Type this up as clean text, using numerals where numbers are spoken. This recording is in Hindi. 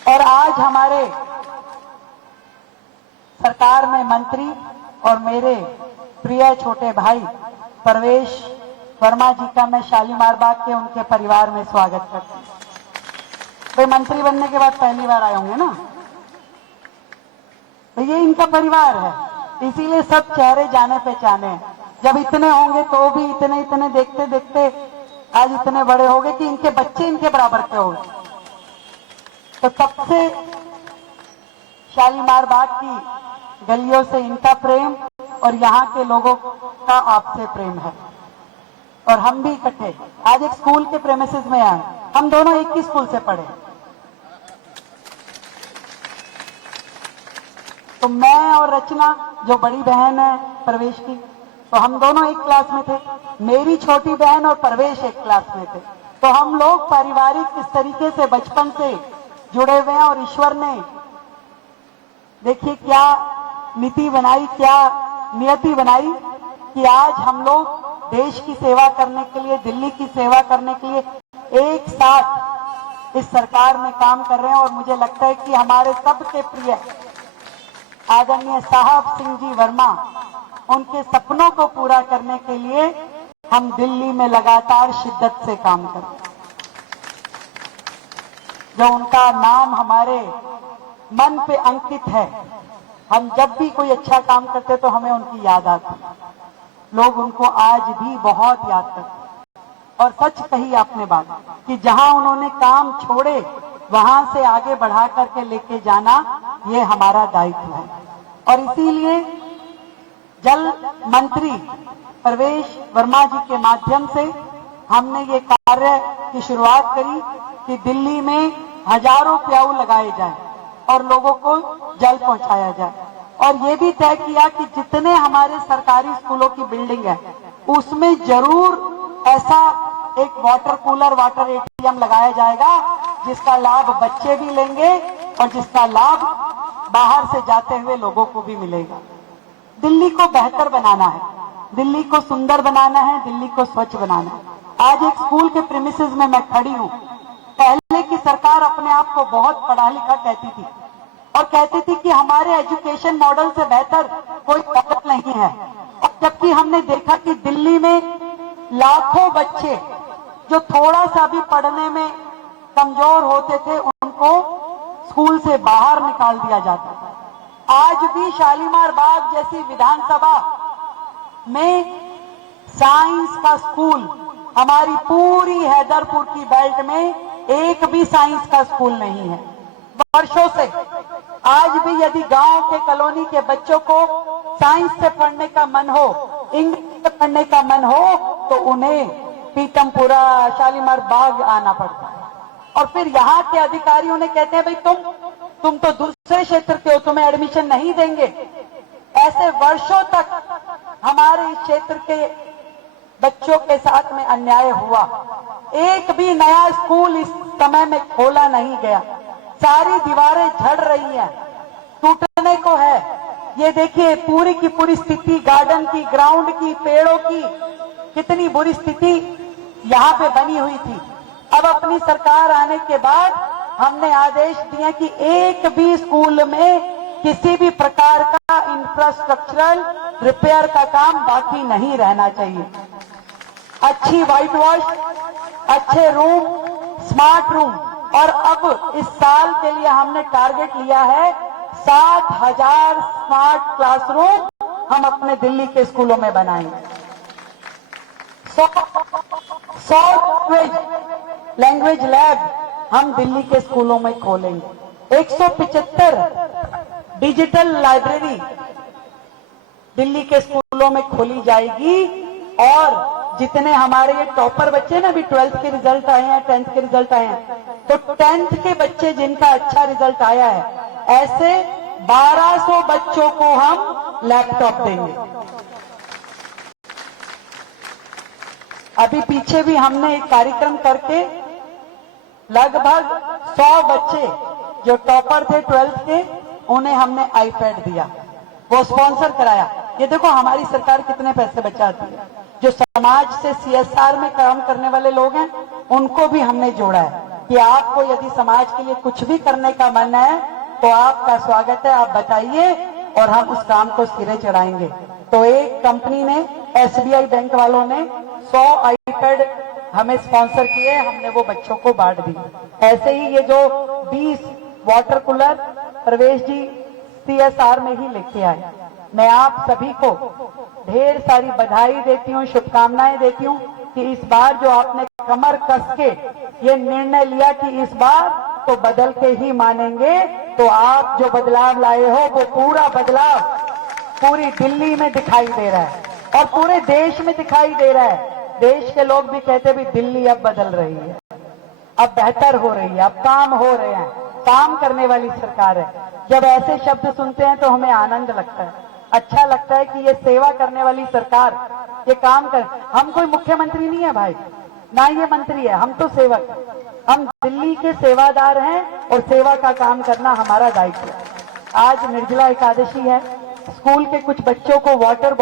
और आज हमारे सरकार में मंत्री और मेरे प्रिय छोटे भाई परवेश वर्मा जी का मैं शालीमार बाग के उनके परिवार में स्वागत करती हूँ। वे मंत्री बनने के बाद पहली बार आए होंगे ना, तो ये इनका परिवार है, इसीलिए सब चेहरे जाने पहचाने हैं। जब इतने होंगे तो भी इतने इतने देखते देखते आज इतने बड़े हो गए कि इनके बच्चे इनके बराबर के हो गए। तो तब से शालीमार बाग की गलियों से इनका प्रेम और यहाँ के लोगों का आपसे प्रेम है। और हम भी इकट्ठे आज एक स्कूल के प्रेमिसेस में आए, हम दोनों एक ही स्कूल से पढ़े। तो मैं और रचना जो बड़ी बहन है प्रवेश की, तो हम दोनों एक क्लास में थे। मेरी छोटी बहन और प्रवेश एक क्लास में थे। तो हम लोग पारिवारिक इस तरीके से बचपन से जुड़े हुए हैं। और ईश्वर ने देखिए क्या नीति बनाई, क्या नियति बनाई कि आज हम लोग देश की सेवा करने के लिए, दिल्ली की सेवा करने के लिए एक साथ इस सरकार में काम कर रहे हैं। और मुझे लगता है कि हमारे सबके प्रिय आदरणीय साहब सिंह जी वर्मा, उनके सपनों को पूरा करने के लिए हम दिल्ली में लगातार शिद्दत से काम करें। जो उनका नाम हमारे मन पे अंकित है, हम जब भी कोई अच्छा काम करते तो हमें उनकी याद आती। लोग उनको आज भी बहुत याद करते। और सच कही आपने बात कि जहां उन्होंने काम छोड़े वहां से आगे बढ़ा करके लेके जाना ये हमारा दायित्व है। और इसीलिए जल मंत्री परवेश वर्मा जी के माध्यम से हमने ये कार्य की शुरुआत करी कि दिल्ली में हजारों प्याऊ लगाए जाए और लोगों को जल पहुंचाया जाए। और ये भी तय किया कि जितने हमारे सरकारी स्कूलों की बिल्डिंग है उसमें जरूर ऐसा एक वाटर कूलर, वाटर एटीएम लगाया जाएगा जिसका लाभ बच्चे भी लेंगे और जिसका लाभ बाहर से जाते हुए लोगों को भी मिलेगा। दिल्ली को बेहतर बनाना है, दिल्ली को सुंदर बनाना है, दिल्ली को स्वच्छ बनाना है। आज एक स्कूल के प्रीमिसेस में मैं खड़ी हूं। पहले की सरकार अपने आप को बहुत पढ़ा लिखा कहती थी और कहती थी कि हमारे एजुकेशन मॉडल से बेहतर कोई मॉडल नहीं है। और जबकि हमने देखा कि दिल्ली में लाखों बच्चे जो थोड़ा सा भी पढ़ने में कमजोर होते थे उनको स्कूल से बाहर निकाल दिया जाता था। आज भी शालीमार बाग जैसी विधानसभा में साइंस का स्कूल, हमारी पूरी हैदरपुर की बेल्ट में एक भी साइंस का स्कूल नहीं है। वर्षों से आज भी यदि गांव के कॉलोनी के बच्चों को साइंस से पढ़ने का मन हो, इंग्लिश से पढ़ने का मन हो, तो उन्हें पीतमपुरा, शालीमार बाग आना पड़ता है। और फिर यहाँ के अधिकारी उन्हें कहते हैं भाई तुम तो दूसरे क्षेत्र के हो, तुम्हें एडमिशन नहीं देंगे। ऐसे वर्षों तक हमारे इस क्षेत्र के बच्चों के साथ में अन्याय हुआ। एक भी नया स्कूल इस समय में खोला नहीं गया। सारी दीवारें झड़ रही हैं, टूटने को है। ये देखिए पूरी की पूरी स्थिति गार्डन की, ग्राउंड की, पेड़ों की कितनी बुरी स्थिति यहाँ पे बनी हुई थी। अब अपनी सरकार आने के बाद हमने आदेश दिए कि एक भी स्कूल में किसी भी प्रकार का इंफ्रास्ट्रक्चरल रिपेयर का काम बाकी नहीं रहना चाहिए। अच्छी व्हाइट वॉश, अच्छे रूम, स्मार्ट रूम। और अब इस साल के लिए हमने टारगेट लिया है 60,000 स्मार्ट क्लासरूम हम अपने दिल्ली के स्कूलों में बनाएंगे। 100 लैंग्वेज लैब हम दिल्ली के स्कूलों में खोलेंगे। 175 डिजिटल लाइब्रेरी दिल्ली के स्कूलों में खोली जाएगी। और जितने हमारे ये टॉपर बच्चे ना, भी 12th के रिजल्ट आए हैं, 10th के रिजल्ट आए हैं, तो 10th के बच्चे जिनका अच्छा रिजल्ट आया है, ऐसे 1200 बच्चों को हम लैपटॉप देंगे। अभी पीछे भी हमने एक कार्यक्रम करके लगभग 100 बच्चे जो टॉपर थे 12th के, उन्हें हमने आईपैड दिया, वो स्पॉन्सर कराया। ये देखो हमारी सरकार कितने पैसे बचाती है। जो समाज से CSR में काम करने वाले लोग हैं उनको भी हमने जोड़ा है। कि आपको यदि समाज के लिए कुछ भी करने का मन है तो आपका स्वागत है, आप बताइए और हम उस काम को सिरे चढ़ाएंगे। तो एक कंपनी ने, एसबीआई बैंक वालों ने 100 आईपैड हमें स्पॉन्सर किए, हमने वो बच्चों को बांट दी। ऐसे ही ये जो 20 वाटर कूलर प्रवेश जी सीएसआर में ही लेके आए। मैं आप सभी को ढेर सारी बधाई देती हूँ, शुभकामनाएं देती हूँ कि इस बार जो आपने कमर कस के ये निर्णय लिया कि इस बार तो बदल के ही मानेंगे, तो आप जो बदलाव लाए हो वो पूरा बदलाव पूरी दिल्ली में दिखाई दे रहा है और पूरे देश में दिखाई दे रहा है। देश के लोग भी कहते भी दिल्ली अब बदल रही है, अब बेहतर हो रही है, अब काम हो रहे हैं, काम करने वाली सरकार है। जब ऐसे शब्द सुनते हैं तो हमें आनंद लगता है, अच्छा लगता है कि ये सेवा करने वाली सरकार ये काम कर। हम कोई मुख्यमंत्री नहीं है भाई, ना ये मंत्री है, हम तो सेवक हैं। हम दिल्ली के सेवादार हैं और सेवा का काम करना हमारा दायित्व है। आज निर्जला एकादशी है, स्कूल के कुछ बच्चों को वाटर